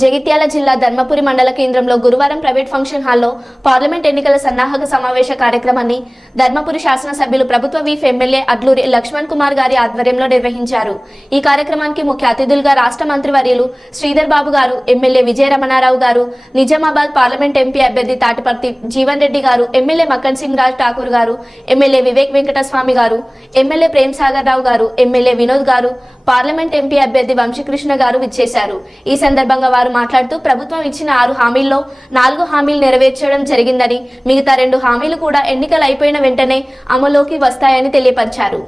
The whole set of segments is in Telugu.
జగిత్యాల జిల్లా ధర్మపురి మండల కేంద్రంలో గురువారం ప్రైవేట్ ఫంక్షన్ హాల్లో పార్లమెంట్ ఎన్నికల సన్నాహక సమావేశ కార్యక్రమాన్ని ధర్మపురి శాసనసభ్యులు ప్రభుత్వ వీఫ్ ఎమ్మెల్యే అడ్లూరి లక్ష్మణ్ కుమార్ గారి ఆధ్వర్యంలో నిర్వహించారు. ఈ కార్యక్రమానికి ముఖ్య అతిథులుగా రాష్ట్ర మంత్రివర్యులు శ్రీధర్ బాబు గారు ఎమ్మెల్యే విజయ రమణారావు గారు నిజామాబాద్ పార్లమెంట్ ఎంపీ అభ్యర్థి తాటిపర్తి జీవన్ రెడ్డి గారు ఎమ్మెల్యే మక్కన్ సింగ్ రాజ్ ఠాకూర్ గారు ఎమ్మెల్యే వివేక్ వెంకటస్వామి గారు ఎమ్మెల్యే ప్రేమ్ సాగర్ రావు గారు ఎమ్మెల్యే వినోద్ గారు పార్లమెంట్ ఎంపీ అభ్యర్థి వంశీకృష్ణ గారు విచ్చేశారు. ఈ సందర్భంగా వారు మాట్లాడుతూ ప్రభుత్వం ఇచ్చిన ఆరు హామీల్లో నాలుగు హామీలు నెరవేర్చడం జరిగిందని మిగతా రెండు హామీలు కూడా ఎన్నికలు అయిపోయిన వెంటనే అమలులోకి వస్తాయని తెలియపరిచారు.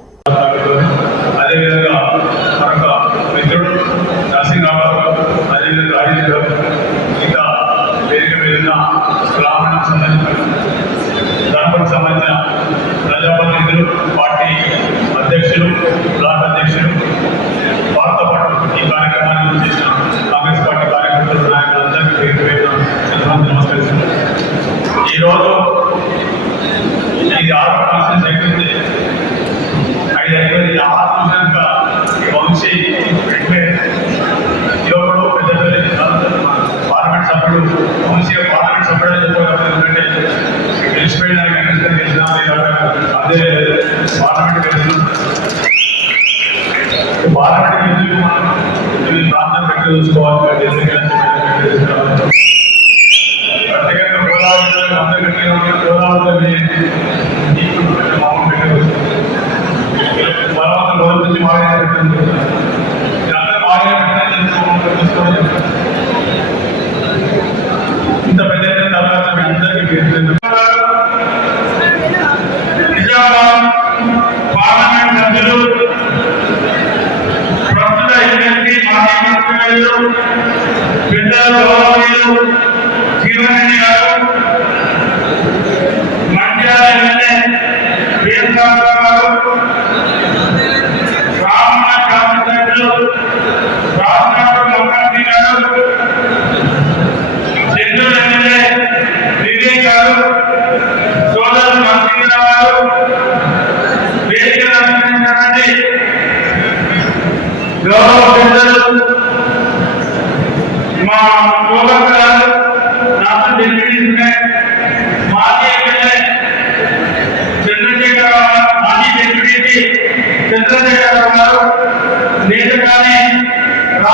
అదే పార్లమెంట్ గదులు పార్లమెంట్ గదులు మనం ప్రాంతం పెట్టుకోవాలి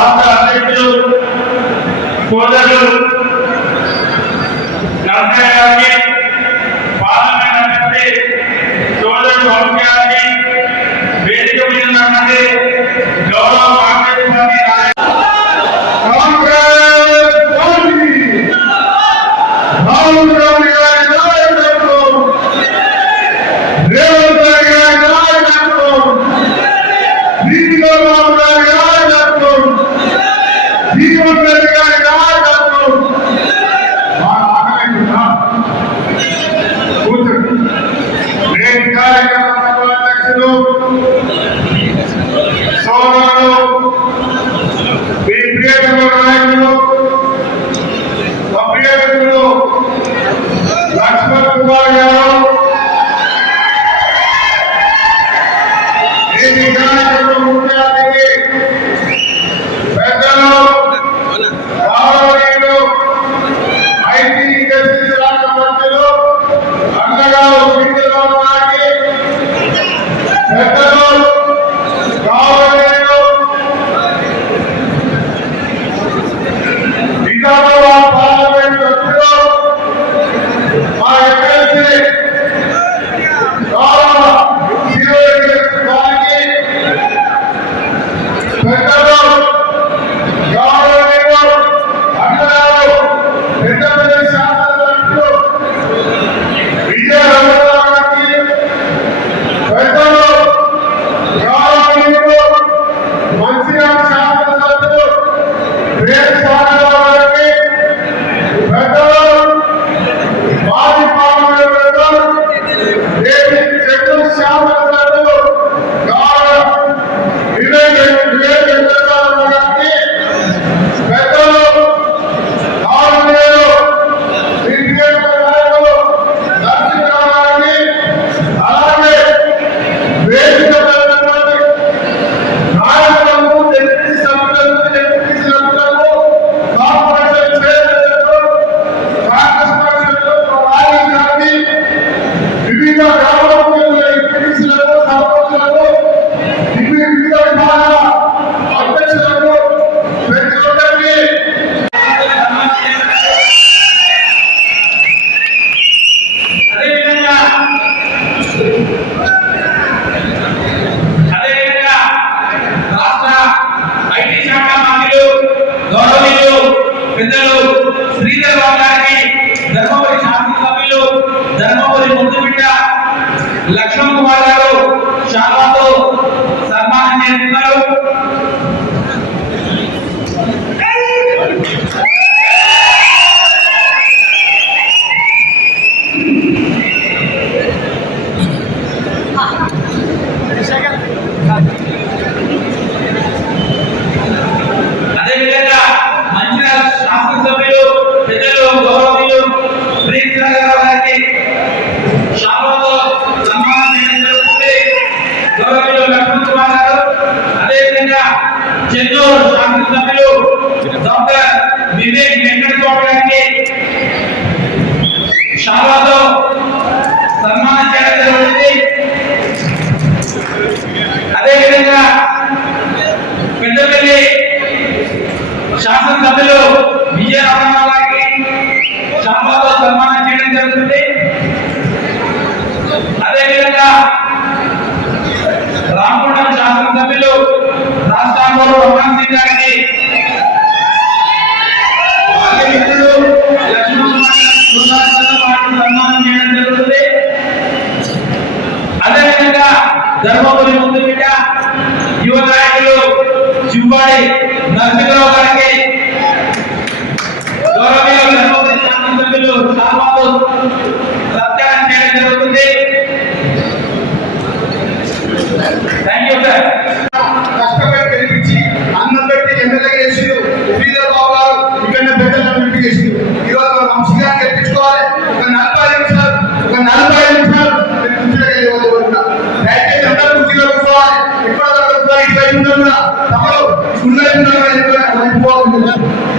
ఆంధ్ర అధ్యక్షుడు సోదరుడు ధర్మపురి ముందు బిడ్డ యువ నాయకులు చివ్వాడి నరసింహరావు గారికి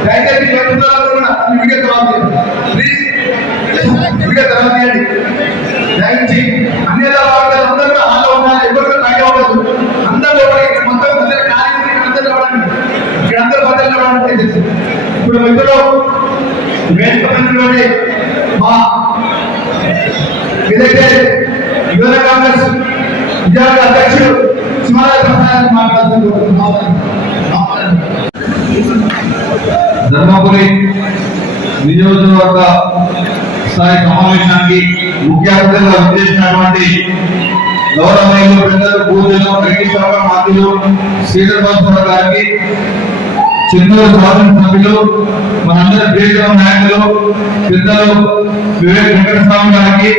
దయచేసి వీడియో తర్వాత ప్లీజ్ వీడియో తర్వాత చేయండి దయచేసి అన్ని వర్గాలు అందరూ కూడా హాల్లో ఉండాలి. ఎవరు కూడా అందరూ మొత్తం అందరూ ఖాళీ అందరూ రావడానికి. ఇక్కడ అందరూ బద్దలు రావడానికి ఇప్పుడు మా ఏదైతే యువత కాంగ్రెస్ విద్యార్థి అధ్యక్షుడు సుమారా ప్రసాద్ మాట్లాడుతున్నారు. ధర్మపురి నియోజకవర్గ స్థాయి సమావేశానికి ముఖ్య అతిథిగా విచ్చేసినటువంటి గౌరవనీయులు పెద్దలు పూజలు వెంకటేశ్వర మాతలు శ్రీధర్బాబు గారికి చెన్నూరు సాధన సభ్యులు మనందరి ప్రియతమ నాయకులు పెద్దలు వివేక్ వెంకటస్వామి గారికి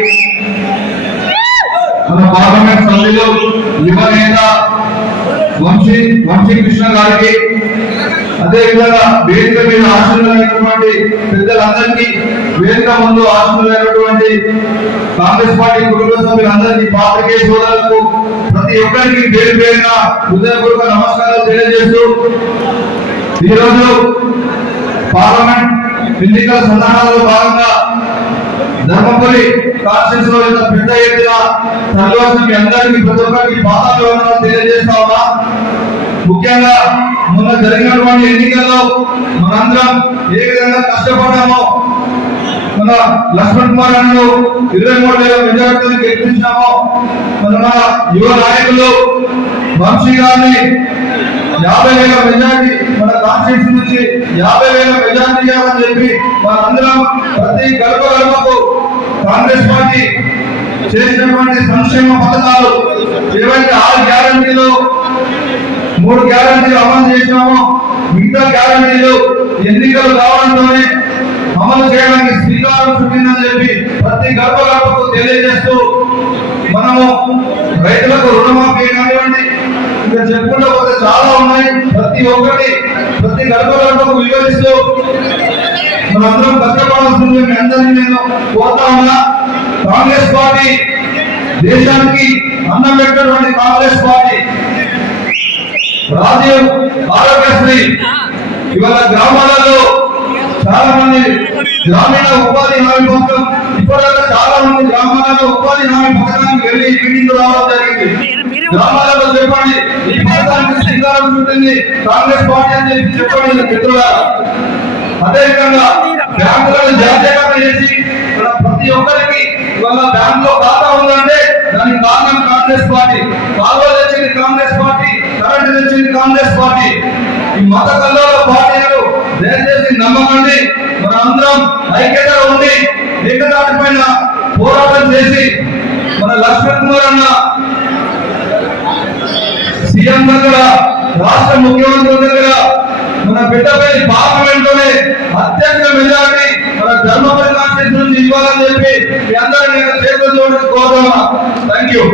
మన పార్లమెంట్ సభ్యులు యువ నేత వంశీ వంశీ కృష్ణ గారికి అదేవిధంగా వేదిక మీద ఆశీర్వైనటువంటి పెద్దలందరికీ వేదిక ముందు ఆశీర్వైనటువంటి కాంగ్రెస్ పార్టీ కుటుంబ సభ్యులందరికీ పాత్రికే సోదరులకు ప్రతి ఒక్కరికి పేరు పేరున హృదయపూర్వక నమస్కారాలు తెలియజేస్తూ ఈరోజు పార్లమెంట్ ఎన్నికల సన్నాహాలలో భాగంగా ధర్మపురి కాన్స్టిట్యూన్స్లో పెద్ద ఎత్తున తరలివచ్చిన అందరికీ ప్రతి ఒక్కరికి పాదాలు తెలియజేస్తా ఉన్నా. ముఖ్యంగా మొన్న జరిగినటువంటి ఎన్నికల్లో మనందరం ఏ విధంగా కష్టపడ్డామో మన లక్ష్మణ్ కుమార్ అన్నలు ఇరవై మూడు వేల మెజార్టీని గెలిపించామో మన మన యువ నాయకులు వంశీ గారిని యాభై వేల మెజార్టీ మన కాన్స్టిట్యూషన్ నుంచి యాభై వేల మెజార్టీ ఇవ్వాలని చెప్పి మనందరం ప్రతి గడప గడపకు కాంగ్రెస్ పార్టీ చేసినటువంటి సంక్షేమ పథకాలు ఏవైతే ఆరు గ్యారంటీలు మూడు గ్యారంటీలు అమలు చేసినాము మిగతా గ్యారంటీలు ఎన్నికలు కావడంతోనే అమలు చేయడానికి శ్రీకారం చుట్టిందని చెప్పి ప్రతి గడప గడపకు తెలియజేస్తూ మనము రైతులకు రుణమాఫీ కానివ్వండి ఇంకా చెప్పుకుంటే పోతే చాలా ఉన్నాయి. ప్రతి ఒక్కటి ప్రతి గడప వివరిస్తూ మనందరం కష్టపడాల్సింది మీ అందరినీ నేను కోరుతా ఉన్నా. కాంగ్రెస్ పార్టీ దేశానికి అన్నం పెట్టినటువంటి కాంగ్రెస్ పార్టీ రాజీవ్ ఆరోగ్యశ్రీ ఇవాళ గ్రామాలలో చాలా మంది గ్రామీణ ఉపాధి హామీ పథకం ఇప్పటిదాకా చాలా మంది గ్రామాలలో ఉపాధి హామీ పథకానికి వెళ్ళి మీటింగ్ రావడం జరిగింది. గ్రామాలలో చెప్పండి ఈ పథకానికి శ్రీకారం చుట్టింది కాంగ్రెస్ పార్టీ అని చెప్పి చెప్పండి మిత్రులారా. అదేవిధంగా బ్యాంకులను జాతీయకరణ చేసి ప్రతి ఒక్కరికి వాళ్ళ బ్యాంక్లో ఖాతా ఉందంటే దానికి కారణం కాంగ్రెస్ పార్టీ. కాలువలు తెచ్చింది కాంగ్రెస్ పార్టీ కరెంట్ తెచ్చింది కాంగ్రెస్ పార్టీ. ఈ మత కల్లోల పార్టీలు దయచేసి నమ్మకండి. మన అందరం ఐక్యతగా ఉండి ఏకదాటి పైన పోరాటం చేసి మన లక్ష్మణ్ కుమార్ అన్న సీఎం దగ్గర రాష్ట్ర ముఖ్యమంత్రి దగ్గర మన బిడ్డపై పార్లమెంట్లోనే అత్యంత మెజారిటీ మన ధర్మ కాన్స్టిట్యూషన్ ఇవ్వాలని చెప్పి మీ అందరూ నేను చేతులు కోరుతున్నా. Thank you